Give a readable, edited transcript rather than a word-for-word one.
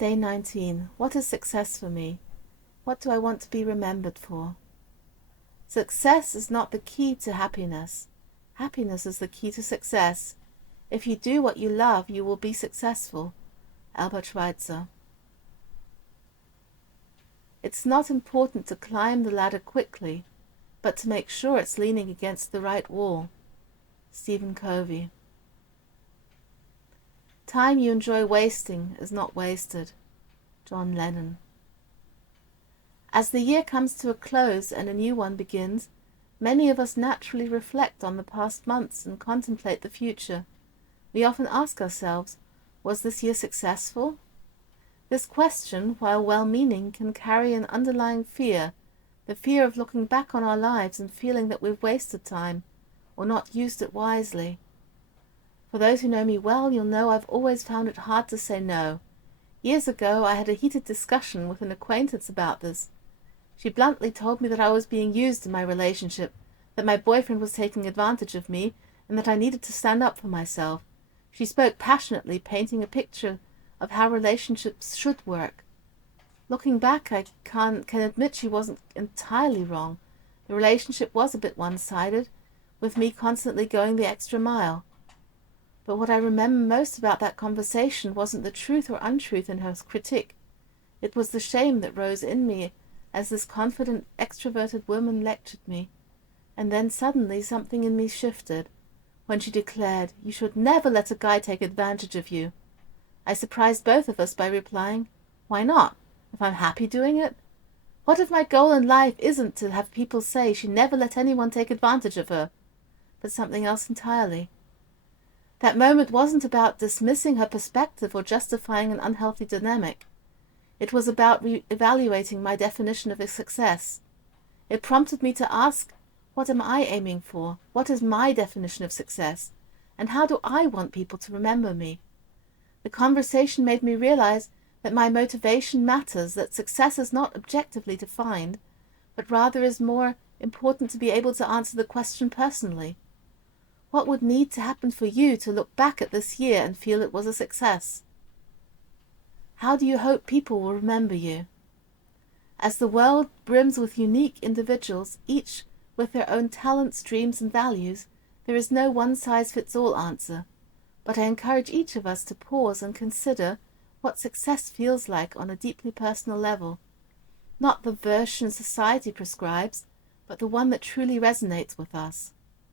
Day 19. What is success for me? What do I want to be remembered for? Success is not the key to happiness. Happiness is the key to success. If you do what you love, you will be successful. Albert Schweitzer. It's not important to climb the ladder quickly, but to make sure it's leaning against the right wall. Stephen Covey. Time you enjoy wasting is not wasted. John Lennon. As the year comes to a close and a new one begins, many of us naturally reflect on the past months and contemplate the future. We often ask ourselves, was this year successful? This question, while well-meaning, can carry an underlying fear, the fear of looking back on our lives and feeling that we've wasted time or not used it wisely. For those who know me well, you'll know I've always found it hard to say no. Years ago, I had a heated discussion with an acquaintance about this. She bluntly told me that I was being used in my relationship, that my boyfriend was taking advantage of me, and that I needed to stand up for myself. She spoke passionately, painting a picture of how relationships should work. Looking back, I can admit she wasn't entirely wrong. The relationship was a bit one-sided, with me constantly going the extra mile. But what I remember most about that conversation wasn't the truth or untruth in her critique. It was the shame that rose in me as this confident, extroverted woman lectured me. And then suddenly something in me shifted, when she declared, "You should never let a guy take advantage of you." I surprised both of us by replying, "Why not, if I'm happy doing it? What if my goal in life isn't to have people say she never let anyone take advantage of her, but something else entirely?" That moment wasn't about dismissing her perspective or justifying an unhealthy dynamic. It was about re-evaluating my definition of a success. It prompted me to ask, what am I aiming for? What is my definition of success? And how do I want people to remember me? The conversation made me realize that my motivation matters, that success is not objectively defined, but rather is more important to be able to answer the question personally. What would need to happen for you to look back at this year and feel it was a success? How do you hope people will remember you? As the world brims with unique individuals, each with their own talents, dreams, and values, there is no one-size-fits-all answer, but I encourage each of us to pause and consider what success feels like on a deeply personal level, not the version society prescribes, but the one that truly resonates with us.